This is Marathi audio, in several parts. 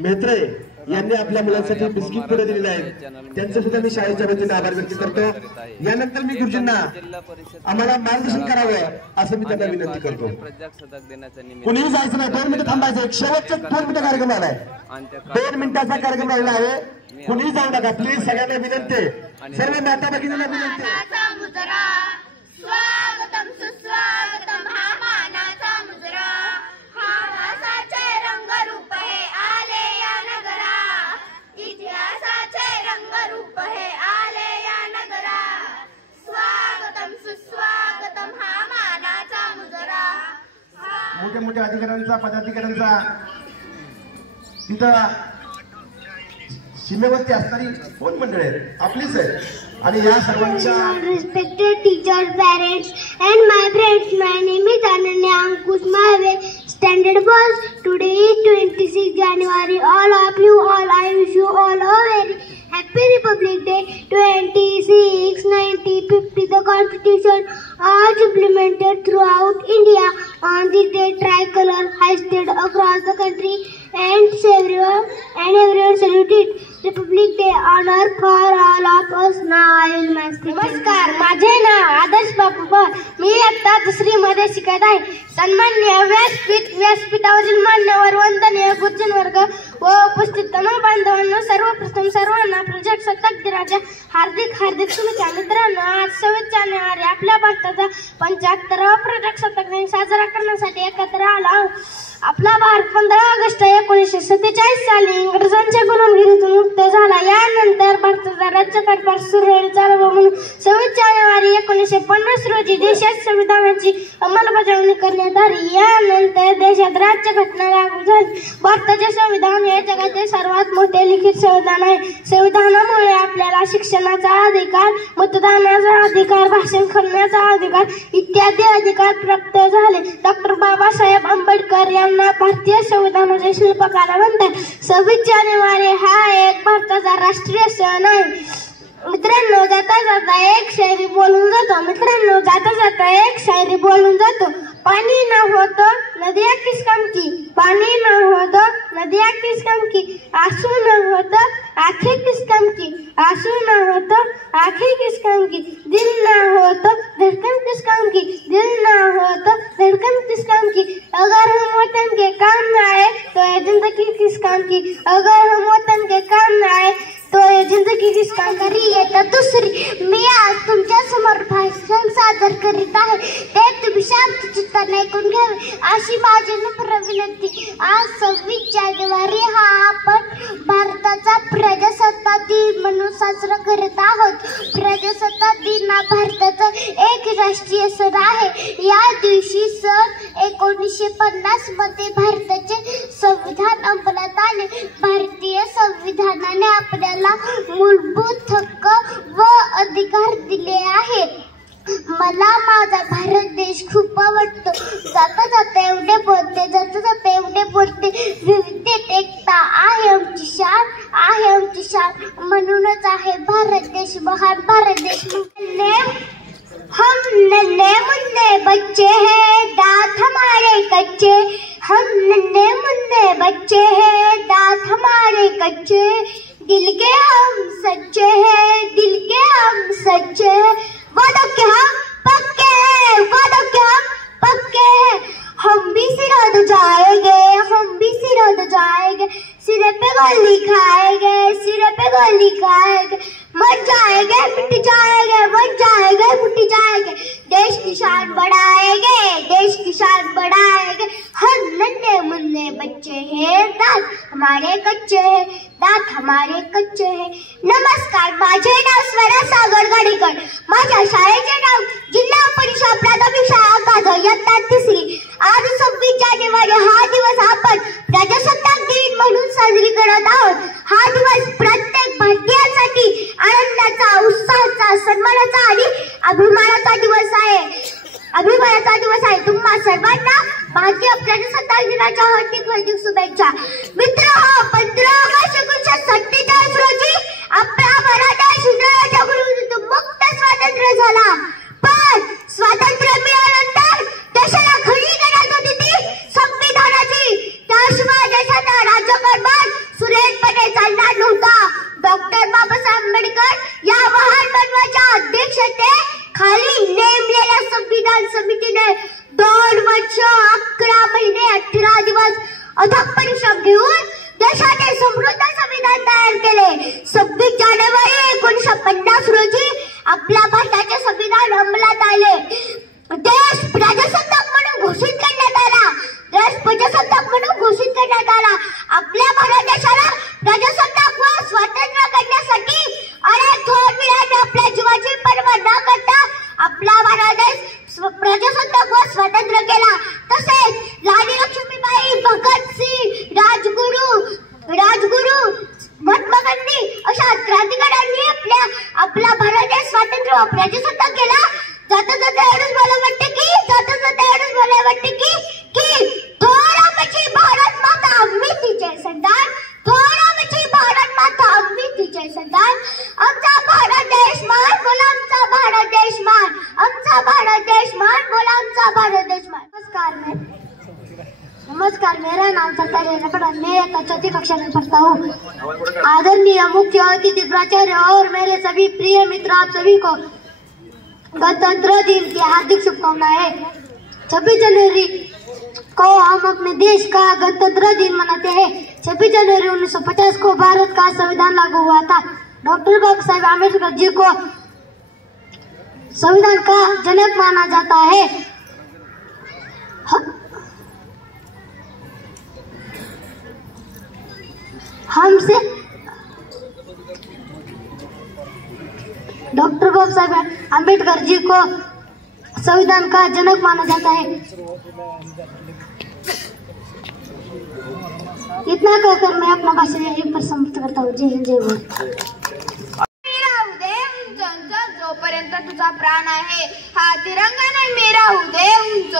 मेत्रे यांनी आपल्या मुलांसाठी बिस्किट पुढे दिलेले आहेत, त्यांचे सुद्धा मी शाळेच्या वतीने आभार व्यक्त करतो। यानंतर मी गुरुजींना आम्हाला मार्गदर्शन करावं असं मी त्यांना विनंती करतो। कुणीही जायचं नाही, 2 मिनिटं थांबायचं, शेवटचे 2 मिनिटं कार्यक्रम आलाय, 2 मिनिटाचा कार्यक्रम राहिला आहे, कुणीही जाऊ नका प्लीज, सगळ्यांना विनंती, सर्व माता भगिनींना विनंती। स्वागतम सुस्वागतम हा मानाचा मुजरा, हा भासाचे रंगरूप हे आले या नगरा, इतिहासाचे रंगरूप हे आले या नगरा, स्वागतम सुस्वागतम हा मानाचा मुजरा। मोठ्या मोठ्या अधिकाऱ्यांचा पदाधिकाऱ्यांचा तिथं सीमेवरती असणारी कोण मंडळी आहेत आपलीच आहे, आणि या सर्वांच्या respected teachers, parents and my friends, my name is Ananya Ankush Mahave, standard first. Today is 26 January. All of you, all I wish you all a very happy Republic Day. 26, 90, 50 the Constitution are implemented throughout India. On this day, tricolor hoisted across the country and everyone saluted. Republic Day honor for all of us. Now I will my speech. नमस्कार, माझे नाव आदर्श बापू पवार, मी इयत्ता 2री मध्ये शिकत आहे। सन्माननीय व्यासपीठावरील मान्यवर वंदनीय गुरुजनवर्ग व उपस्थित तमाम बांधवांनो, सर्वप्रथम सर्वांना प्रजासत्ताक दिनाच्या हार्दिक शुभेच्छा। मित्रांनो, आज 26 जानेवारी आपल्या भारताचा 75वा प्रजासत्ताक दिन साजरा करण्यासाठी एकत्र आलो आहोत। आपला भारत 15 ऑगस्ट 1947 साली इंग्रजांच्या गुलामगिरीतून मुक्त झाला। यानंतर भारताचा राज्यकारभार सुरळीत चालावा म्हणून 26 जानेवारी 1950 रोजी देशात संविधानाची अंमलबजावणी करण्यात आली। यानंतर देशात राज्यघटना लागू झाली। भारताचे संविधान हे जगातील सर्वात मोठे लिखित संविधान आहे। संविधानामुळे आपल्याला शिक्षणाचा अधिकार, मतदानाचा अधिकार, भाषण करण्याचा अधिकार इत्यादी अधिकार प्राप्त झाले। डॉक्टर बाबासाहेब आंबेडकर यांना भारतीय संविधानाचे शिल्पकार म्हणतात। 26 जानेवारी हा एक भारताचा राष्ट्रीय सण आहे। मित्रांनो, जाता जाता एक शायरी बोलून जातो। पानी न हो तो नदियाँ किस काम की, पानी न हो तो नदियाँ किस काम की, आंसू न हो तो आंखें किस काम की, आंसू न हो तो आंखें किस काम की, दिल न हो तो धड़कन किस काम की, दिल न हो तो धड़कन किस काम की, अगर हम वतन के काम न आए तो ये जिंदगी किस काम की, अगर हम वतन के काम न आए तो ये जिंदगी किस काम की। इयत्ता 2री मी आज तुमच्या समोर भाषण सादर करीत आहे, ते तुम्ही शांत चित्ताने ऐकून घ्यावे अशी माझी नम्र विनंती। आज 26 जानेवारी हा आपण भारताचा प्रजासत्ताक दिन म्हणून साजरा करत आहोत। प्रजासत्ताक दिन हा भारताचा एक राष्ट्रीय सण आहे। या दिवशी सन 1950 मध्ये भारताचे संविधान अंमलात आले। भारतीय संविधानाने आपल्याला मूलभूत हक्क व अधिकार दिले आहेत। मला माझा भारत देश खूप आवडतो। जाता जाता एवढे बोलते, विविधतेत एकता आहे आमची शान, आहे आमची शान, म्हणूनच आहे भारत देश महान, भारत देश। हम नन्हे मुन्ने बच्चे हैं, दांत हमारे कच्चे, हम नन्हे मुन्ने बच्चे हैं, दांत हमारे कच्चे, दिल के हम सच्चे हैं, दिल के हम सच्चे हैं, वादों के हम पक्के हैं, वादों के हम पक्के हैं, हम भी सिरहद जाएंगे, हम भी सिरहद जाएंगे, सिरे पे गोली खाएंगे, सिरे पे गोली खाएंगे, मर जाएंगे मिट जाएंगे, मर जाएंगे मिट जाएंगे, देश की शान बढ़ाएंगे, देश की शान बढ़ाएंगे। हम नन्हे मुन्ने बच्चे हैं, दांत हमारे कच्चे हैं, दांत हमारे कच्चे हैं। नमस्कार, माझे नाव स्वरा सागर गाडीकर, माझ्या शाळेचे नाव जिल्हा परिषद प्राथमिक शाळा काजळ, इयत्ता 3री। आज 26 जानेवारी हा दिवस आपण प्रजासत्ताक दिन म्हणून साजरी करत आहोत। हा दिवस प्रत्येक भारतीयासाठी आनंदाचा, उत्साहाचा, सन्मानाचा आणि अभिमानाचा दिवस आहे। तुम्हा सर्वांना भारतीय प्रजासत्ताक दिनाच्या हार्दिक शुभेच्छा। मित्र, 15 ऑगस्ट 1947 रोजी आपला भारत देश इंग्रजांच्या गुलामीतून मुक्त स्वातंत्र्य झाला, पण स्वातंत्र्य मिळाल्यानंतर देशाला खरी गरज होती ती संविधानाची। त्याशिवाय देशाचा राज्यकारभार 26 जानेवारी 1950 रोजी आपल्या भारताचे संविधान अंमलात आले. देश प्रजासत्ताक म्हणून घोषित करण्यात आला. देश प्रजासत्ताक म्हणून घोषित करण्यात आला. आपल्या भारत देशाला प्रजासत्ताक व स्वातंत्र्य करण्यासाठी अनेक थोर वीरांनी आपल्या जीवाची पर्वा न करता आपला भारत देश प्रजासत्ताक व स्वतंत्र केला. तसेच राणी लक्ष्मीबाई, भगतसिंग, राजगुरु महात्मा गांधी अशा क्रांतिकारकांनी आपला भारत देश स्वतंत्र व प्रजासत्ताक केला. जाता जाता एवढंच मला वाटते की थोर आमची भारत माता आम्ही तिचे संतान, थोर आमची भारत माता आम्ही तिचे संतान. आमचा भारत देश मान, बोला आमचा भारत देश मान, आमचा भारत देश मान, बोला आमचा भारत देश मान. नमस्कार, मेरा नाम सत्ताजी रकड़न, मैं चौथी कक्षा में पढ़ता हूँ. आदरणीय मुख्य अतिथि प्राचार्य और मेरे सभी प्रिय मित्र, आप सभी को गणतंत्र दिन की हार्दिक शुभकामनाएं. 26 जनवरी को हम अपने देश का गणतंत्र दिन मनाते हैं. 26 जनवरी 1950 को भारत का संविधान लागू हुआ था. डॉक्टर बाबा साहेब आम्बेडकर जी को संविधान का जनक माना जाता है. हमसे डॉक्टर बाबा साहेब आम्बेडकर जी को संविधान का जनक माना जाता है. इतना कहकर मैं अपना भाषण यहीं पर समाप्त करता हूँ. जय हिंद, जय भारत. जोपर्यंत तुझा प्राण आहे, हा तिरंगा नाही मेरा उदय उंच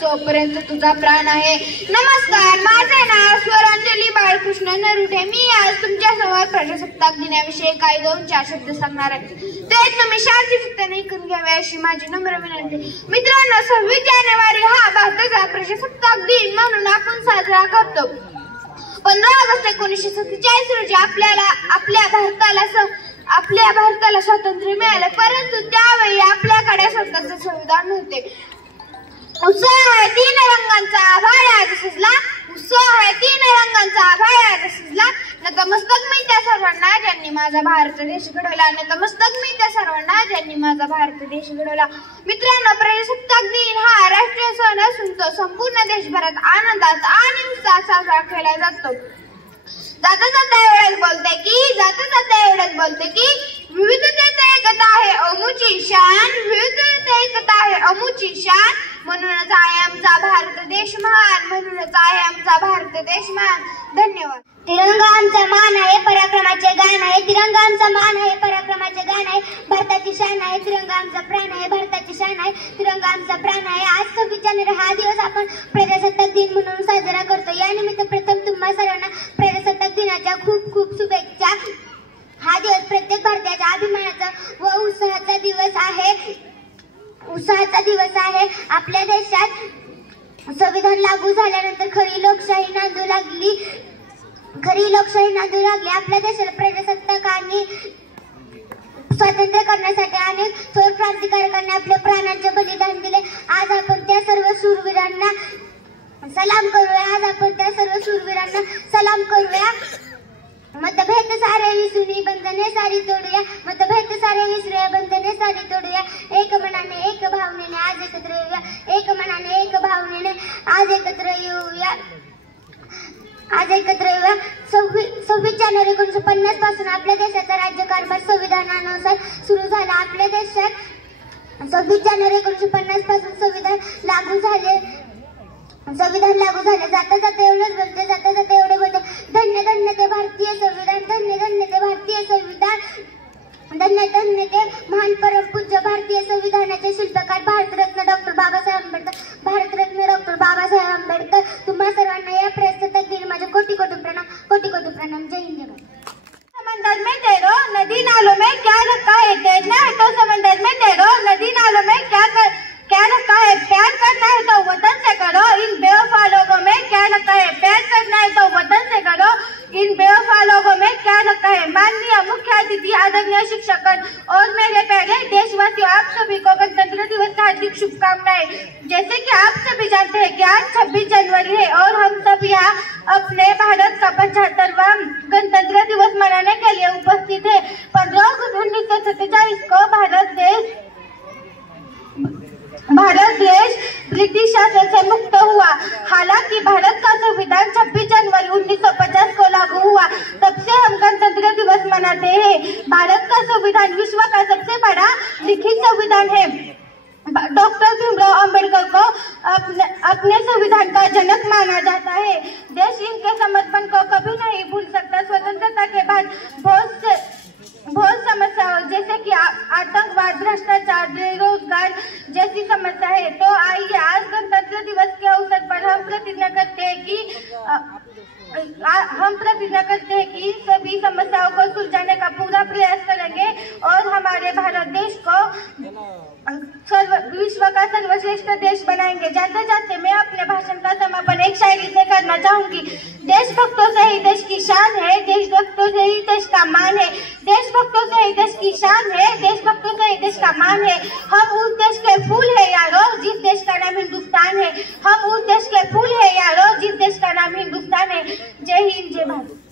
जोपर्यंत तुझा प्राण आहे. नमस्कार, माझे नाव स्वरांजली बाळकृष्ण नरुटे. मी आज तुमच्या समोर प्रजासत्ताक दिनाविषयी काही 2-4 शब्द सांगणार आहे. ते तुम्ही शांतचित्ताने ऐकून घ्यावे अशी माझी नम्र विनंती. मित्रांनो, 26 जानेवारी हा भारताचा प्रजासत्ताक दिन म्हणून आपण साजरा करतो. 15 ऑगस्ट 1947 रोजी आपल्या भारताला स्वातंत्र्य मिळाले, परंतु त्यावेळी आपल्याकडे स्वतःचे संविधान नव्हते. उत्सव आहे 3 रंगांचा आभाळ आज सजला, उत्सव आहे 3 रंगांचा आभाळ आज सजला. नतमस्तक मी त्या सर्वांना ज्यांनी माझा भारत देश घडवला, नतमस्तक मी त्या सर्वांना ज्यांनी माझा भारत देश घडवला. मित्रांनो, प्रजासत्ताक दिन हा राष्ट्रीय सण असून तो संपूर्ण देशभरात आनंदात आणि उत्साहात साजरा केला जातो. जाता जाता एवढंच बोलते की विविधतेत एकता आहे अमुची शान, विविधतेत एकता आहे अमुची शान. म्हणूनच आहे आमचा भारत देश महान, म्हणूनच आहे आमचा भारत देश महान. धन्यवाद. तिरंगा आमचा मान आहे, पराक्रमाचे गाण आहे. तिरंगा आमचा मान आहे, पराक्रमाचे गाण आहे. भारताची शान आहे, तिरंगा आमचा प्राण आहे. भारताची शान आहे, तिरंगा आमचा प्राण आहे. आज 26 जानेवारी हा दिवस आपण प्रजासत्ताक दिन म्हणून साजरा करतो. या निमित्त प्रथम तुम्हा सर्वांना प्रजासत्ताक दिनाच्या खूप खूप शुभेच्छा. हा दिवस प्रत्येक भारतीयाच्या अभिमानाचा व उत्साहाचा दिवस आहे. आपल्या देशात संविधान लागू झाल्यानंतर खरी लोकशाही नांदू लागली. आपल्या देशाला प्रजासत्ताकाने स्वातंत्र्य करण्यासाठी अनेक थोर क्रांतिकारकांनी आपल्या प्राणांचे बलिदान दिले. आज आपण त्या सर्व शूरवीरांना सलाम करूया. मतभेद सारे विसरून बंधने सारी तोडूया. बंधने सारी तोडूया. एक मनाने एक भावनेने आज एकत्र येऊया. 26 जानेवारी 1950 पासून आपल्या देशाचा राज्यकारभार संविधानानुसार सुरू झाला. आपल्या देशात 26 जानेवारी 1950 पासून संविधान लागू झाले. जाता जाता एवढे बोलते धन्य धन्य ते भारतीय संविधान, धन्य धन्य ते भारतीय संविधान, धन्य धन्य ते महान परमपूज्य भारतीय संविधानाचे शिल्पकार भारतरत्न डॉक्टर बाबासाहेब आंबेडकर. तुम्हा सर्वांना या प्रजासत्ताक दिनी माझे कोटी कोटी प्रणाम. जय हिंद, जय भारत. समंदर में तैरो, नदी नालों में क्या रखा है, तैरना है तो समंदर में तैरो, नदी नालों में क्या रखा है, प्यार करना है तो वतन से करो. इन बेवफा लोगों में क्या रखा है, प्यार करना है तो वतन से करो. इन बेवफा लोगों में क्या रखा है. माननीय मुख्य अतिथि, आदरणीय शिक्षकगण और मेरे प्यारे देशवासियों, आप सभी को गणतंत्र दिवस की हार्दिक शुभकामनाएं. जैसे कि आप सभी जानते हैं कि आज 26 जनवरी है और हम सब यहाँ अपने भारत का 75वां गणतंत्र दिवस मनाने के लिए है। भारत का संविधान विश्व का सबसे बड़ा लिखित संविधान है। डॉक्टर भीमराव अंबेडकर को अपने संविधान का जनक माना जाता है। देश इनके समर्पण को कभी नहीं भूल सकता। स्वतंत्रता के बाद बहुत समस्याओं जैसे कि आतंकवाद, भ्रष्टाचार, बेरोजगार जैसी समस्या है। तो आइए आज गणतंत्र दिवस के अवसर पर हम प्रतिज्ञा करते हैं कि सभी समस्याओं को सुलझाने का पूरा प्रयास करेंगे और हमारे भारत देश को विश्व का सर्वश्रेष्ठ देश बनाएंगे। जाते जाते मैं अपने भाषण का समापन एक शायरी से करना चाहूंगी। देशभक्तों से ही देश की शान है, देशभक्तों से ही देश का मान है, देशभक्तों से ही देश की शान है, देशभक्तों से ही देश का मान है। हम उस देश के फूल है यारो जिस देश का नाम हिंदुस्तान है। हम उस देश के फूल है यारो जिस देश का नाम हिंदुस्तान है। जय हिंद, जय भारत।